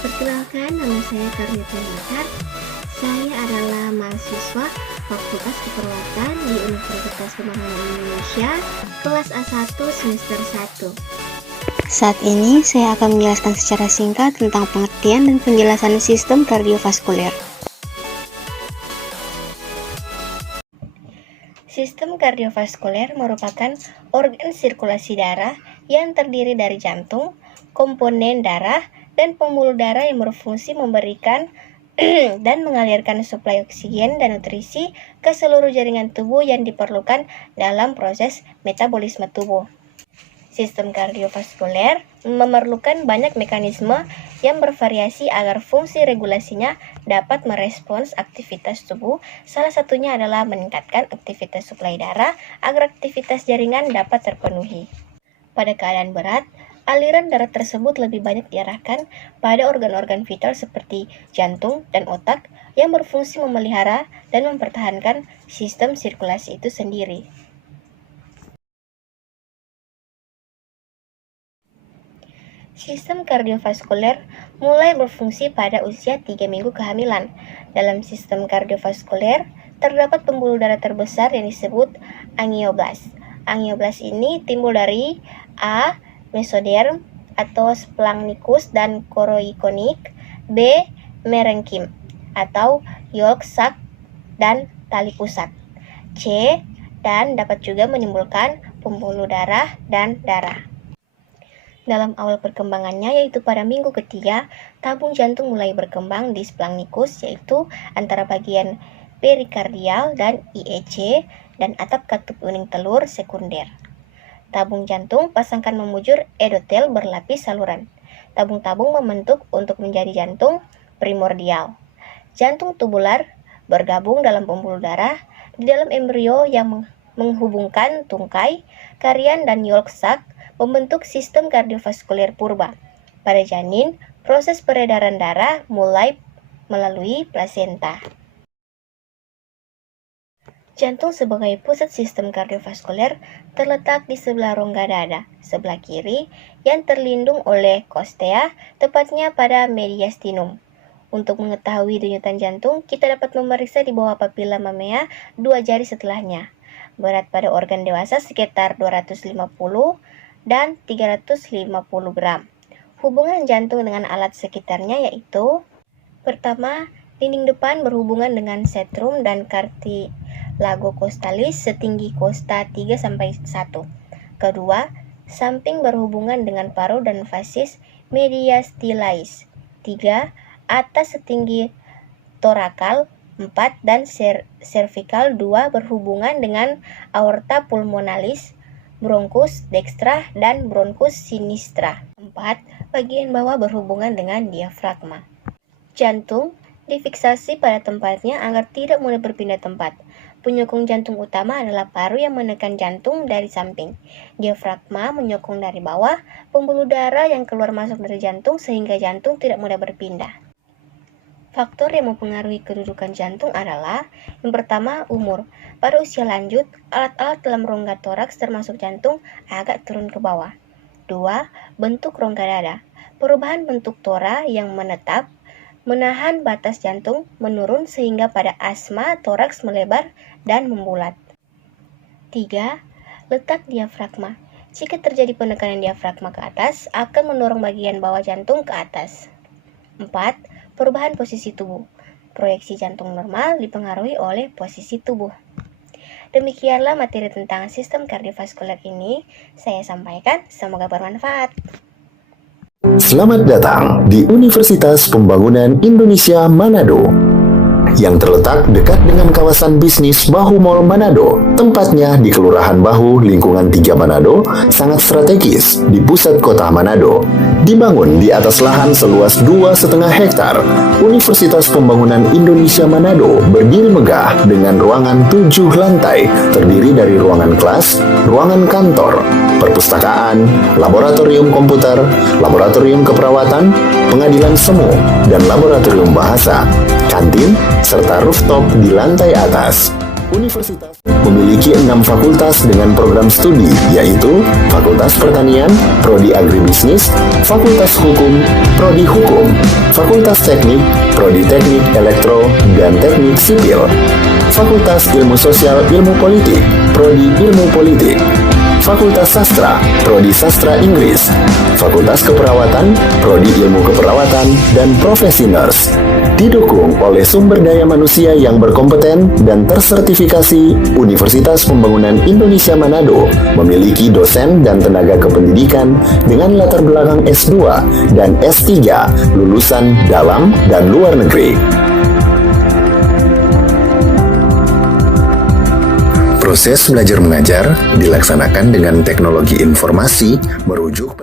Perkenalkan, nama saya Karyati Mahar. Saya adalah mahasiswa Fakultas Keperawatan di Universitas Pembangunan Indonesia, kelas A1 semester 1. Saat ini saya akan menjelaskan secara singkat tentang pengertian dan penjelasan sistem kardiovaskuler. Sistem kardiovaskuler merupakan organ sirkulasi darah yang terdiri dari jantung, komponen darah, dan pembuluh darah yang berfungsi memberikan dan mengalirkan suplai oksigen dan nutrisi ke seluruh jaringan tubuh yang diperlukan dalam proses metabolisme tubuh. Sistem kardiovaskuler memerlukan banyak mekanisme yang bervariasi agar fungsi regulasinya dapat merespons aktivitas tubuh. Salah satunya adalah meningkatkan aktivitas suplai darah agar aktivitas jaringan dapat terpenuhi. Pada keadaan berat, aliran darah tersebut lebih banyak diarahkan pada organ-organ vital seperti jantung dan otak yang berfungsi memelihara dan mempertahankan sistem sirkulasi itu sendiri. Sistem kardiovaskuler mulai berfungsi pada usia 3 minggu kehamilan. Dalam sistem kardiovaskuler, terdapat pembuluh darah terbesar yang disebut angioblas. Angioblas ini timbul dari A. mesoderm atau splagnicus dan choroiconik, B. merenkim atau yolk sac dan tali pusat, C. dan dapat juga menimbulkan pembuluh darah dan darah. Dalam awal perkembangannya, yaitu pada minggu ketiga, tabung jantung mulai berkembang di splagnicus, yaitu antara bagian perikardial dan IEC dan atap katup kuning telur sekunder. Tabung jantung pasangkan memujur endotel berlapis saluran. Tabung-tabung membentuk untuk menjadi jantung primordial. Jantung tubular bergabung dalam pembuluh darah di dalam embrio yang menghubungkan tungkai, karian dan yolk sac membentuk sistem kardiovaskuler purba. Pada janin, proses peredaran darah mulai melalui plasenta. Jantung sebagai pusat sistem kardiovaskuler terletak di sebelah rongga dada, sebelah kiri, yang terlindung oleh costea, tepatnya pada mediastinum. Untuk mengetahui denyutan jantung, kita dapat memeriksa di bawah papila mamea 2 jari setelahnya. Berat pada organ dewasa sekitar 250 dan 350 gram. Hubungan jantung dengan alat sekitarnya yaitu: pertama, dinding depan berhubungan dengan setrum dan cartilago costalis setinggi costa 3-1. Kedua, samping berhubungan dengan paru dan facies mediastilis. 3. Atas setinggi torakal 4 dan cervical 2 berhubungan dengan aorta pulmonalis, bronkus dextra dan bronkus sinistra. 4. Bagian bawah berhubungan dengan diafragma. Jantung difiksasi pada tempatnya agar tidak mudah berpindah tempat. Penyokong jantung utama adalah paru yang menekan jantung dari samping. Diafragma menyokong dari bawah pembuluh darah yang keluar masuk dari jantung sehingga jantung tidak mudah berpindah. Faktor yang mempengaruhi kedudukan jantung adalah: yang pertama, umur. Pada usia lanjut, alat-alat dalam rongga toraks termasuk jantung agak turun ke bawah. 2. Bentuk rongga dada. Perubahan bentuk tora yang menetap menahan batas jantung menurun sehingga pada asma toraks melebar dan membulat. 3. Letak diafragma. Jika terjadi penekanan diafragma ke atas, akan mendorong bagian bawah jantung ke atas. 4. Perubahan posisi tubuh. Proyeksi jantung normal dipengaruhi oleh posisi tubuh. Demikianlah materi tentang sistem kardiovaskuler ini saya sampaikan, semoga bermanfaat. Selamat datang di Universitas Pembangunan Indonesia Manado, yang terletak dekat dengan kawasan bisnis Bahu Mall Manado. Tempatnya di Kelurahan Bahu, lingkungan 3 Manado, sangat strategis di pusat kota Manado. Dibangun di atas lahan seluas 2,5 hektar, Universitas Pembangunan Indonesia Manado berdiri megah dengan ruangan 7 lantai, terdiri dari ruangan kelas, ruangan kantor, perpustakaan, laboratorium komputer, laboratorium keperawatan, pengadilan semu, dan laboratorium bahasa, kantin, serta rooftop di lantai atas. Universitas memiliki 6 fakultas dengan program studi, yaitu Fakultas Pertanian, Prodi Agribisnis, Fakultas Hukum, Prodi Hukum, Fakultas Teknik, Prodi Teknik Elektro dan Teknik Sipil, Fakultas Ilmu Sosial Ilmu Politik, Prodi Ilmu Politik, Fakultas Sastra, Prodi Sastra Inggris, Fakultas Keperawatan, Prodi Ilmu Keperawatan, dan Profesi Nurse. Didukung oleh sumber daya manusia yang berkompeten dan tersertifikasi, Universitas Pembangunan Indonesia Manado memiliki dosen dan tenaga kependidikan dengan latar belakang S2 dan S3 lulusan dalam dan luar negeri. Proses belajar mengajar dilaksanakan dengan teknologi informasi merujuk